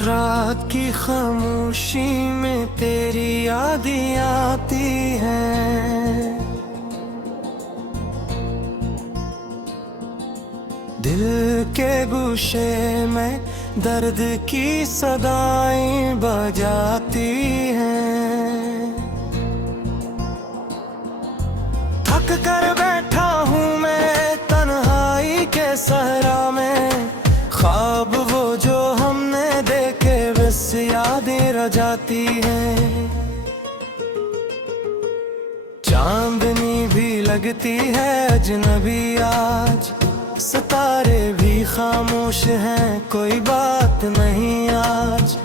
रात की खामोशी में तेरी यादें आती हैं। दिल के गुशे में दर्द की सदाएं बजाती हैं। थक कर बैठा हूँ मैं तन्हाई के सहरा में, ख्वाब वो जो हमने देखे बस यादें रह जाती हैं। चांदनी भी लगती है अजनबी आज, सितारे भी खामोश हैं, कोई बात नहीं आज।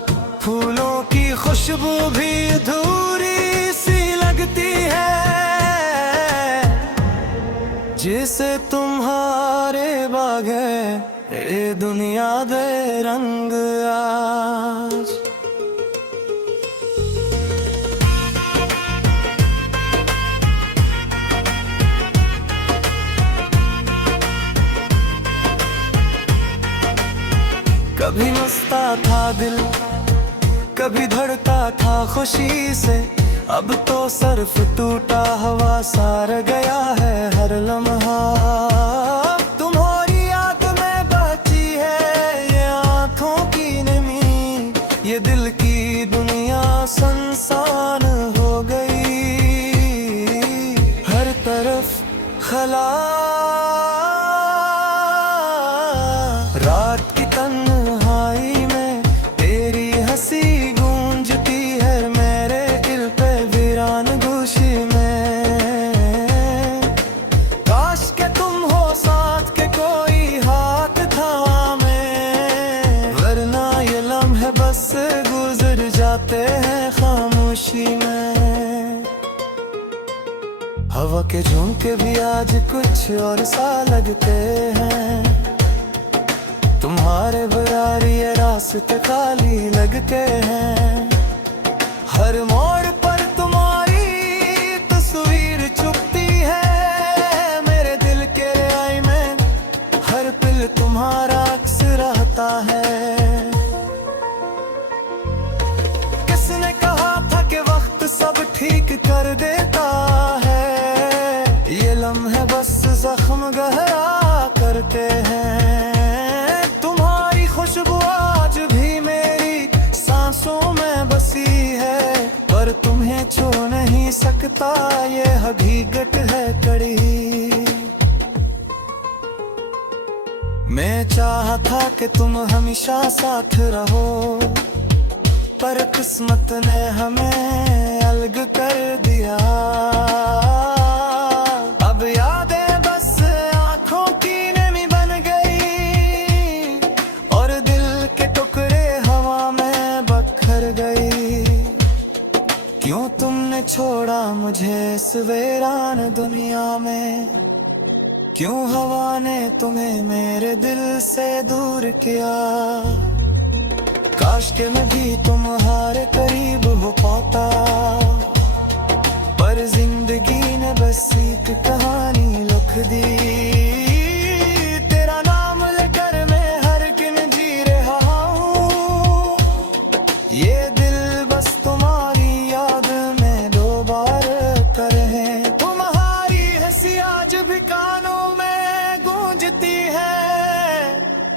फूलों की खुशबू भी अधूरी सी लगती है, जिसे तुम्हारे बाग है ये दुनिया दे रंग आज। कभी मस्ता था दिल, कभी धड़का था खुशी से, अब तो सर्फ टूटा हवा सार गया है हर लम्हा। तुम्हारी याद में बची है ये आँखों की नमी, ये दिल की दुनिया सुनसान हो गई। हर तरफ खला, रात की तन्हाई में तेरी हंसी गूंजती है मेरे दिल पे वीरान गुशी में। काश के तुम हो साथ के कोई हाथ थामे, वरना ये लम्हे बस गुजर जाते हैं खामोशी में। हवा के झोंके भी आज कुछ और सा लगते हैं, तुम्हारे बगैर ये रास्ते खाली लगते हैं। हर मोड़ पर तुम्हारी तस्वीर छुपती है मेरे दिल के आई में, हर पल तुम्हारा अक्स रहता है। किसने कहा था कि वक्त सब ठीक कर देता है, ये लम्हे बस जख्म गहरा करते हैं। खुशबू आज भी मेरी सांसों में बसी है, पर तुम्हें छू नहीं सकता ये हकीकत है कड़ी। मैं चाहता कि तुम हमेशा साथ रहो, पर किस्मत ने हमें अलग कर दिया। अब यादें बस आँखों की नमी बन गई, और दिल के टुकड़े हवा में बखर गई। क्यों तुमने छोड़ा मुझे इस वीरान दुनिया में, क्यों हवा ने तुम्हें मेरे दिल से दूर किया। काश के मैं भी तुम्हारे करीब हो पाता, पर जिंदगी ने बस एक कहानी लिख दी। तेरा नाम लेकर मैं हर दिन जी रहा हूँ, ये दिल बस तुम्हारी याद में दो बार करे। तुम्हारी हंसी आज भी कानों में गूंजती है,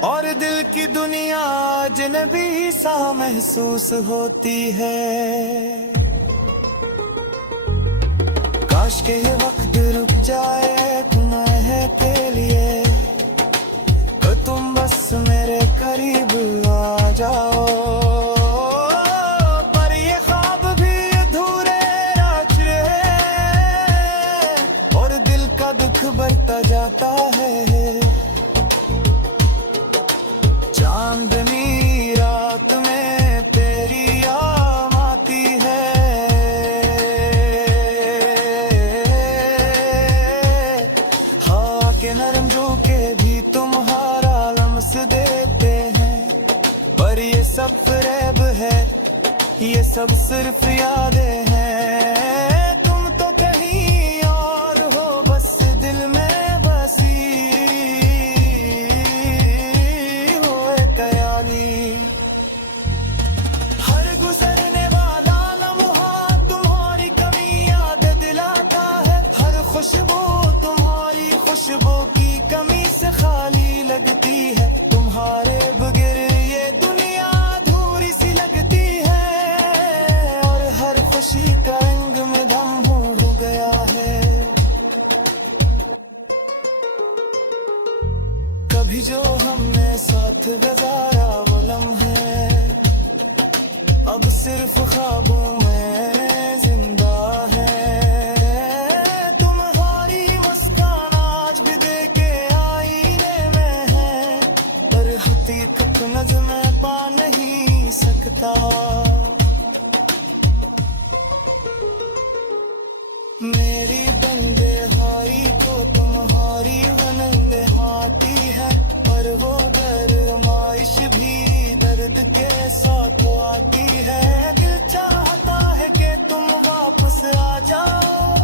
और दिल की दुनिया अजनबी सा महसूस होती है। काश के ये वक्त रुक जाए तुम्हें के लिए, तो तुम बस मेरे करीब आ जाओ। पर ये ख्वाब भी अधूरे राज रहे, और दिल का दुख बढ़ता जाता है। चांदनी रात में तेरी याद आती है, हाँ के नरम झोंके भी तुम्हारा लम्स देते हैं। पर ये सब फरेब है, ये सब सिर्फ यादें हैं। तुम तो कहीं और हो, बस दिल में बसी हमने साथ गुजारा वो लम्हे अब सिर्फ ख्वाबों में जिंदा है। तुम्हारी मुस्कान आज भी देखे आईने में है, पर हकीकत नज़र में पा नहीं सकता। मेरी बंदेहाई को तुम्हारी वनंदे हाथी है, पर वो गरमाइश भी दर्द के साथ आती है। दिल चाहता है कि तुम वापस आ जाओ,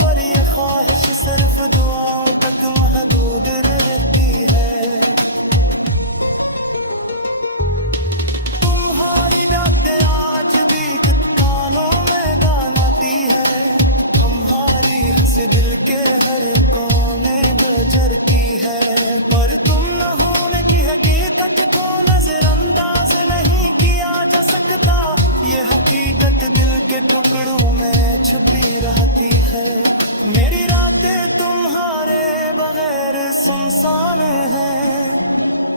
पर ये ख्वाहिश सिर्फ दुआओं तक महदूद रहती है। तुम्हारी बातें आज भी कानों में गाती है, तुम्हारी हंस दिल के हर कोने बजरती है। पर तुम न होने की हकीकत को नजरअंदाज नहीं किया जा सकता, ये हकीकत दिल के टुकड़ों में छुपी रहती है। मेरी रातें तुम्हारे बगैर सुनसान है,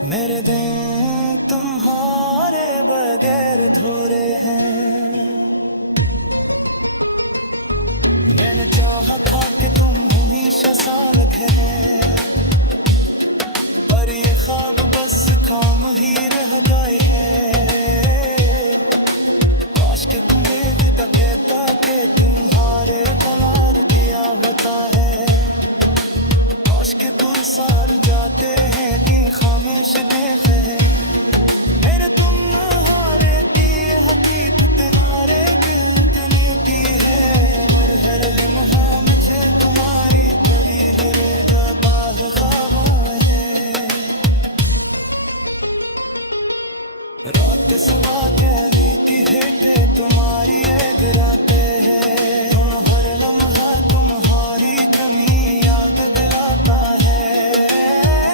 मेरे दिन तुम्हारे बगैर धूरे हैं। मैंने चाहा था कि तुम हमेशा साथ रहे, पर ये ख्वाब बस खाम ही रह गए हैं। काश के तुम देखता कहता कि तुम्हारे करार दिया बता है। काश के पुरसार जाते हैं कि खामोश देखे मेरे तुम्हारे की हकीकत तुम्हारे दिल तने की है। और हर लम्हा मुझे तुम्हारी तरीफ रहेगा बाग ख्वाबों है। रात सुबह कहली की हेठे तुम्हारी एगराते हैं, तुम हर लम्हा तुम्हारी कमी याद दिलाता है।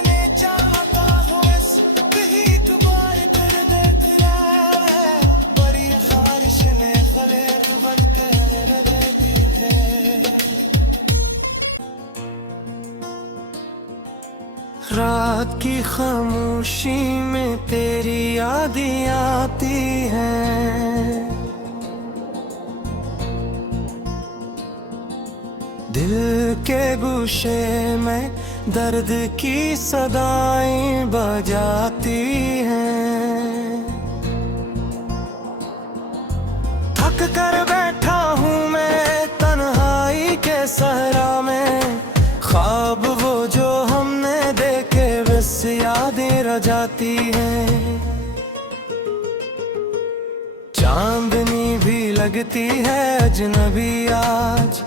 ने चाहता हूँ बस कहीं एक बार कर देखना, पर ये ख्वाहिश ने खलेर बद कर देती है। रात की खामोशी में तेरी यादें आती हैं, दिल के गुशे में दर्द की सदाएं बजाती हैं। थक कर बैठा हूँ मैं तन्हाई के सहरा में, ख्वाब वो जो हमने देखे बस यादें रह जाती हैं। चांदनी भी लगती है अजनबी आज,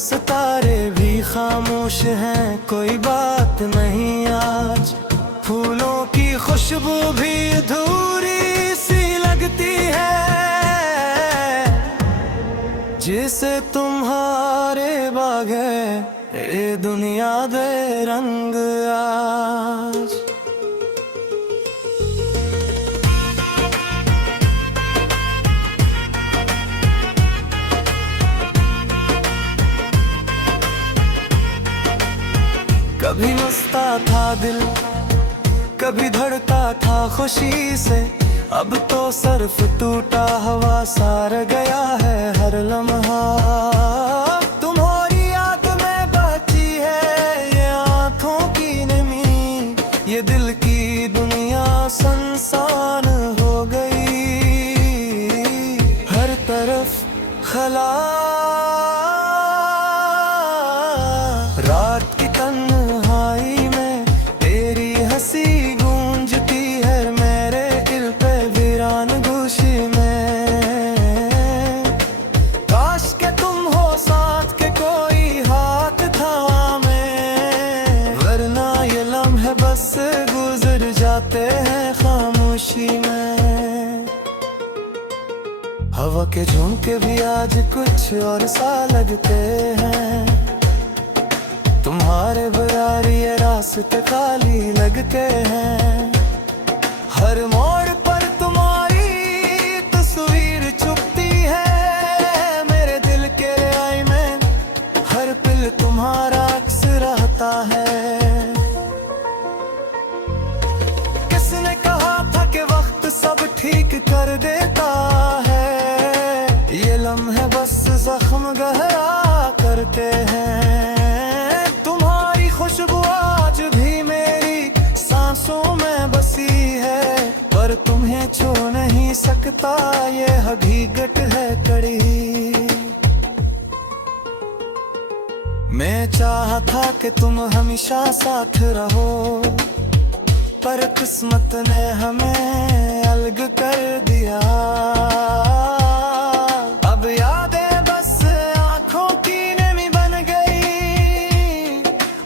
सितारे भी खामोश हैं कोई बात नहीं आज। फूलों की खुशबू भी अधूरी सी लगती है, जिसे तुम्हारे बाग है ये दुनिया दे रंग आज। कभी मस्ता था दिल, कभी धड़का था खुशी से, अब तो सिर्फ टूटा हवा सार गया है हर लम्हा। तुम्हारी याद में बची है ये आंखों की नमी, ये दिल की दुनिया सुनसान हो गई। हर तरफ खला रात की तन्हाई में तेरी हंसी गूंजती है मेरे दिल पे वीरान गुशी में। काश के तुम हो साथ के कोई हाथ थामे, वरना ये लम्हे बस गुजर जाते हैं खामोशी में। हवा के झोंके भी आज कुछ और सा लगते हैं, तुम्हारे बगैर ये रास्ते खाली लगते हैं। हर मोड़ पर तुम्हारी तस्वीर छुपती है मेरे दिल के आई में, हर पल तुम्हारा अक्स रहता है। कर देता है। ये लम्हे बस जख्म गहरा करते हैं। तुम्हारी खुशबू आज भी मेरी सांसों में बसी है, पर तुम्हें छू नहीं सकता, ये हकीकत है कड़ी। मैं चाहता कि तुम हमेशा साथ रहो, पर किस्मत ने हमें अलग कर दिया। अब यादें बस आंखों की नमी बन गई,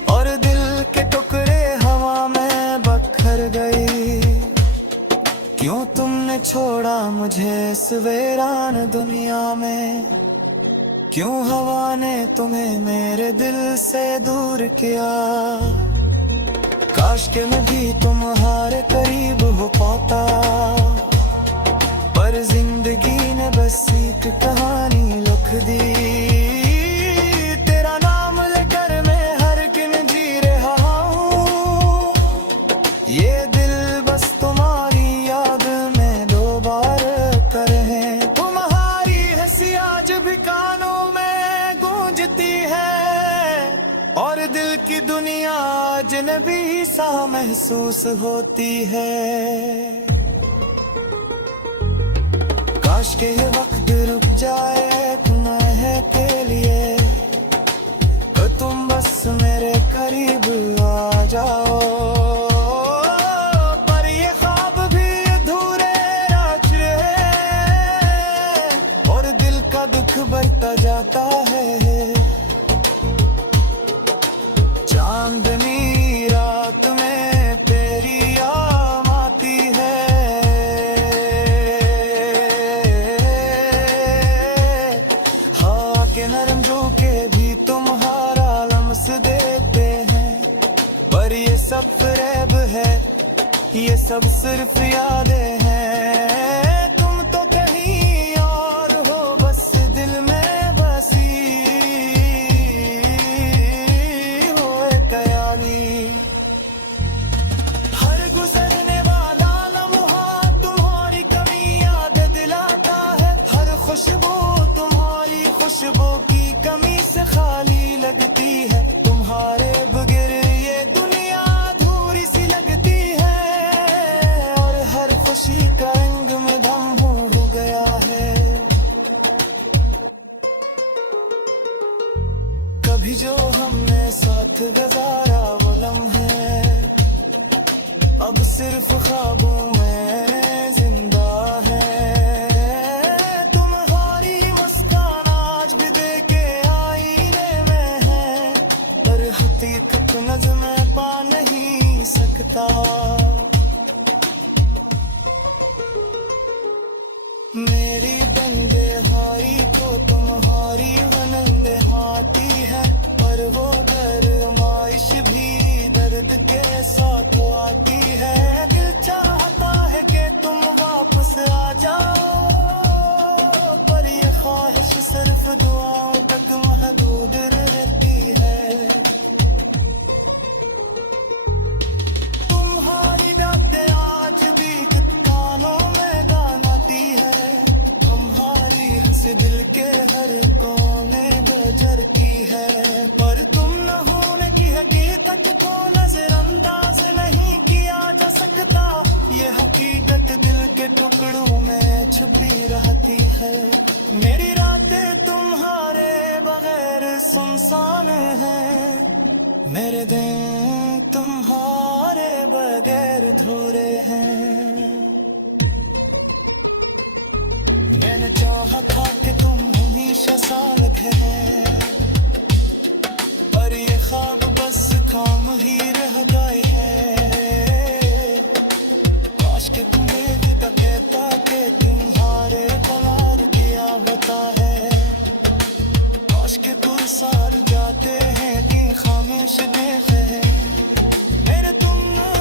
और दिल के टुकड़े हवा में बखर गई। क्यों तुमने छोड़ा मुझे इस वीरान दुनिया में, क्यों हवा ने तुम्हें मेरे दिल से दूर किया। काश के मैं भी तुम्हारे करीब हो पाता, पर जिंदगी ने बस एक कहानी लिख दी। तेरा नाम लेकर मैं हर दिन जी रहा हूँ, ये दिल बस तुम्हारी याद में दो बार करे। तुम्हारी हंसी आज भी कानों में गूंजती है, और दिल की दुनिया अजनबी सा महसूस होती है। काश के ये वक्त रुक जाए तुम्हें के लिए, तो तुम बस मेरे करीब आ जाओ। पर ये ख्वाब भी अधूरे राज रहे, और दिल का दुख बढ़ता जाता है। चांदनी रात में तेरी याद आती है, हाँ के नरम झोंके भी तुम्हारा लम्स देते हैं। पर ये सब फरेब है, ये सब सिर्फ यादें हैं। तुम तो कहीं और हो, बस दिल में बसी हर गुजरने वाला लम्हा तुम्हारी कमी याद दिलाता है। हर खुशबू तुम्हारी खुशबू की कमी से खाली लगती है। तुम्हारे बगैर ये दुनिया अधूरी सी लगती है, और हर खुशी का रंग में धम हो गया है। कभी जो हमने साथ गुजारा वो लम्हे अब सिर्फ ख्वाबों में जिंदा है। तुम्हारी मुस्कान आज भी देखे आईने में है, पर हकीकत नज़र में पा नहीं सकता। मेरी बंदे हारी को तुम्हारी वनंदे हाथी है, पर वो गरमाइश भी दर्द के साथ आती है। दिल चाहता है कि तुम वापस आ जाओ, पर ये ख्वाहिश सिर्फ दुआओं तक महदूद रहती है। तुम्हारी बातें आज भी कानों में गाती है, तुम्हारी हंसी दिल के हर कोने गुजरती है। पर तुम न होने की हकीकत को नजरअंदाज नहीं किया जा सकता, ये हकीकत दिल के टुकड़ों में छुपी रहती है। मेरी रातें तुम्हारे बगैर सुनसान हैं, मेरे दिन तुम्हारे बगैर अधूरे हैं। मैंने चाहा था कि तुम हमेशा साथ हैं, पर ये ख्वाब बस खाम ही रह गए हैं। काश के तुम्हें भी तो कहता कि तुम्हारे करार दिया होता है। काश के पुरसार जाते हैं कि खामोश देखे हैं। मेरे तुम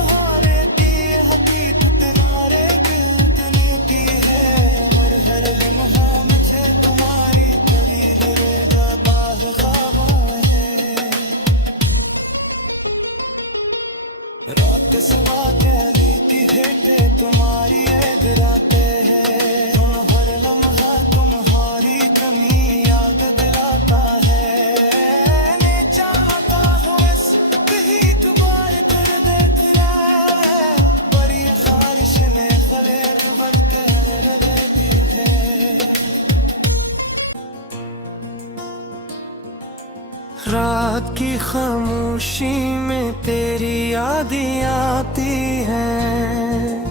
हारे की हकीकत नारे दिल दुनिया की है, और हर लम्हा मुझे तुम्हारी करीब रहेगा बाहर ख्वाबों है। रात सुबह कहली की हेठे तुम्हारी एगराते हैं। खामोशी में तेरी यादें आती हैं।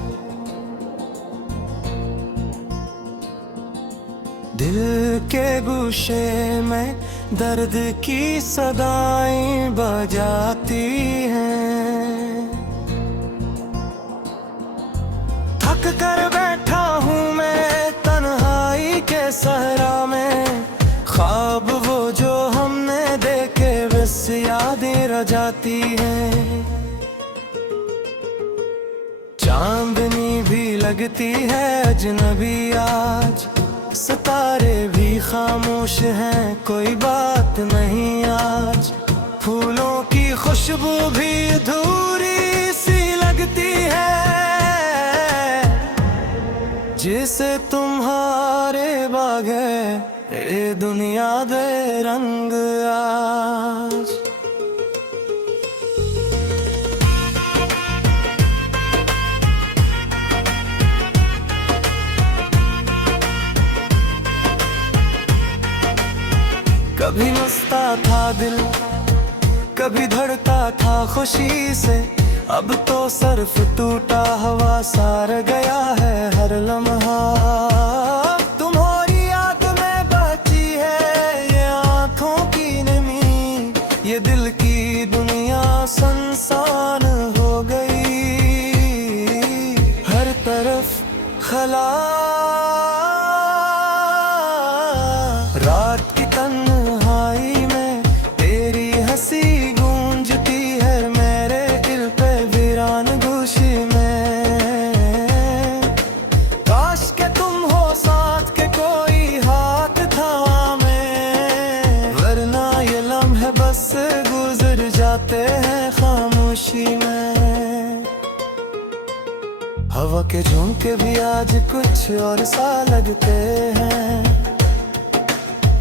दिल के गुशे में दर्द की सदाएं बजाती हैं। थक कर बैठा हूँ मैं तन्हाई के सहरा में, ख्वाब वो जो हमने देखे बस यादें रह जाती हैं। चांदनी भी लगती है अजनबी आज, सितारे भी खामोश हैं, कोई बात नहीं आज। फूलों की खुशबू भी अधूरी सी लगती है, जिसे तुम्हारे बाग है ये दुनिया दे रंग आज। कभी मस्ता था दिल, कभी धड़का था खुशी से, अब तो सर्फ टूटा हवा सार गया है हर लम्हा। तुम्हारी याद में बची है ये आँखों की नमी, ये दिल की दुनिया सुनसान हो गई। हर तरफ खला, रात की तन्हाई में तेरी हंसी गूंजती है मेरे दिल पे वीरान गुशी में। काश के तुम हो साथ के कोई हाथ थामे, वरना ये लम्हे बस गुजर जाते हैं खामोशी में। हवा के झोंके भी आज कुछ और सा लगते हैं,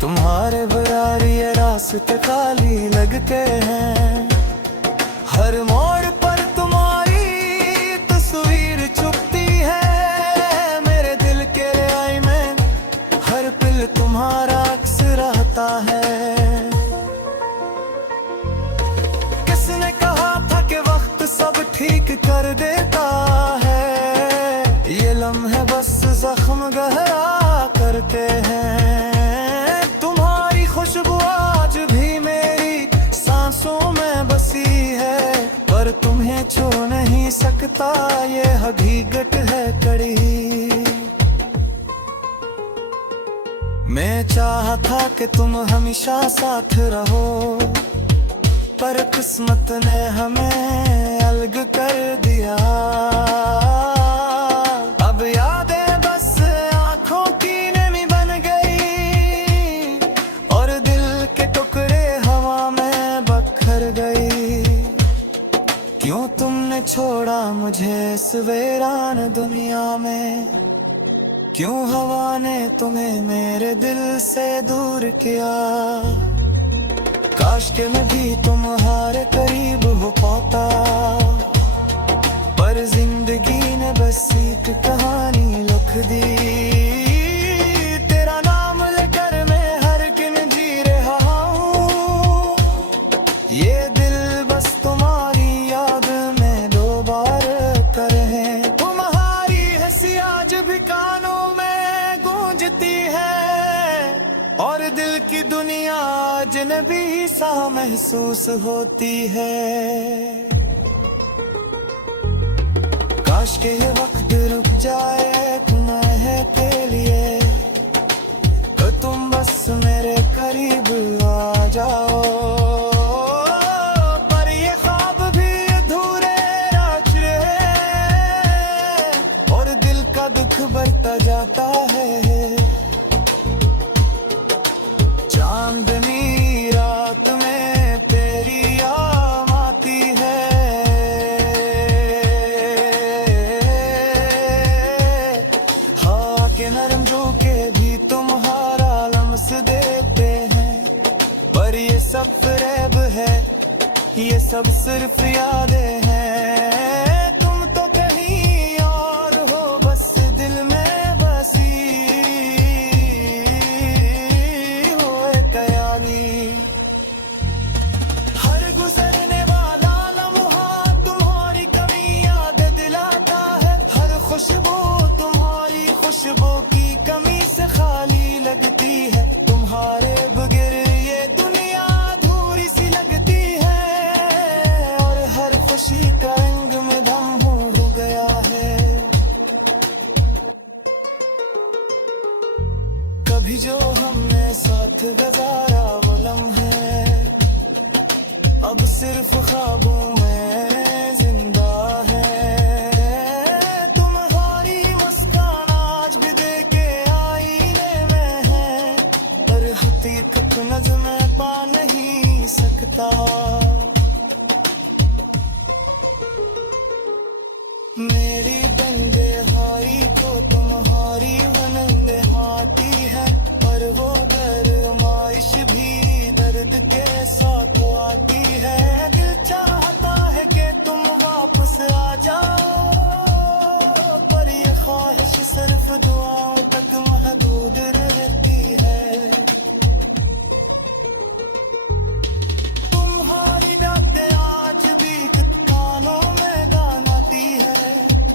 तुम्हारे बगैर ये रास्ते खाली लगते हैं। हर मोड़ पर तुम्हारी तस्वीर चुभती है मेरे दिल के आई में, हर पल तुम्हारा अक्स रहता है। किसने कहा था कि वक्त सब ठीक कर देता है, ये लम्हे बस जख्म गहरा करते हैं। खुशबू आज भी मेरी सांसों में बसी है, पर तुम्हें छू नहीं सकता ये हकीकत है कड़ी। मैं चाहता कि तुम हमेशा साथ रहो, पर किस्मत ने हमें अलग कर दिया। अब यादें बस आंखों की नमी बन गई, और दिल के टुकड़े हवा में बखर गई। क्यों तुमने छोड़ा मुझे इस वीरान दुनिया में, क्यों हवा ने तुम्हें मेरे दिल से दूर किया। काश के मैं भी तुम्हारे करीब हो पाता, पर जिंदगी ने बस एक कहानी लिख दी। तेरा नाम लेकर मैं हर दिन जी रहा हूँ, ये दिल बस तुम्हारी याद में दो बार करे। तुम्हारी हंसी आज भी कानों में गूंजती है, और दिल की दुनिया अजनबी सा महसूस होती है। काश के ये वक्त रुक जाए तुम्हें के लिए, तो तुम बस मेरे करीब आ जाओ। पर ये ख्वाब भी अधूरे राज रहे, और दिल का दुख बढ़ता जाता है। चांदनी रात में तेरी याद आती है, हवा के नरम झोंके भी तुम्हारा लम्स देते हैं। पर ये सब फरेब है, ये सब सिर्फ यादें हैं। तुम तो कहीं और हो, बस दिल में बसी हो कयाली। हर खुशबू तुम्हारी खुशबू की कमी से खाली लगती है, तुम्हारे बगैर ये दुनिया अधूरी सी लगती है, और हर खुशी का रंग में दम हो गया है। कभी जो हमने साथ गुजारा वो लम्हे अब सिर्फ ख्वाबों में जिंदा है। तुम्हारी मुस्कान आज भी देखे आईने में है, पर हकीकत नज़र में पा नहीं सकता। मेरी तन्हाई को तुम्हारी वनंदे हाथी है, पर वो गरमाइश भी दर्द के साथ आती है। दिल चाहता है कि तुम वापस आ जाओ, पर ये ख्वाहिश सिर्फ दुआओं तक महदूद रहती है। तुम्हारी बातें आज भी कानों में गाती है,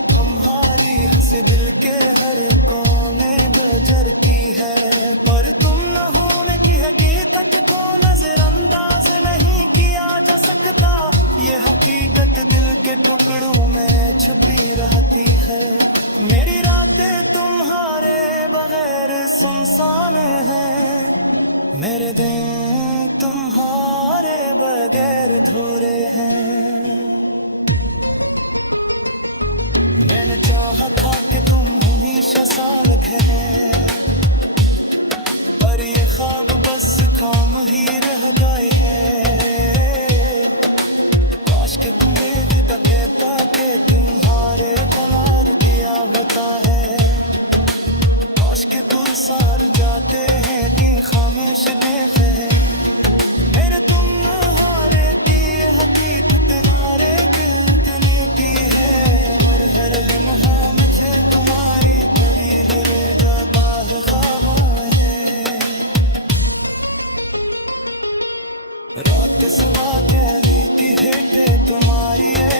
तुम्हारी हंस दिल के हर कोने बजरती है, पर तुम न होने की हकीकत को नजरअंदाज नहीं किया जा सकता। ये हकीकत दिल के टुकड़ों में छुपी रहती है। मेरी रातें तुम्हारे बगैर सुनसान है, मेरे दिन तुम्हारे बगैर धूरे हैं। मैंने चाहा था कि तुम हमेशा सालक है, पर ये ख्वाब बस खाम ही रह गए हैं। काश के तुम्हें भी कहता कि तुम्हारे करार दिया बता है, काश के गुलजार जाते हैं कि खामोश देखे मेरे तुम्हारे की हकीकत तुम्हारे दिल तने की है, और हर लम्हा मुझे तुम्हारी तरीफ रहेगा बाह ख्वाबों है। रात सुबह कहली की है कि तुम्हारी है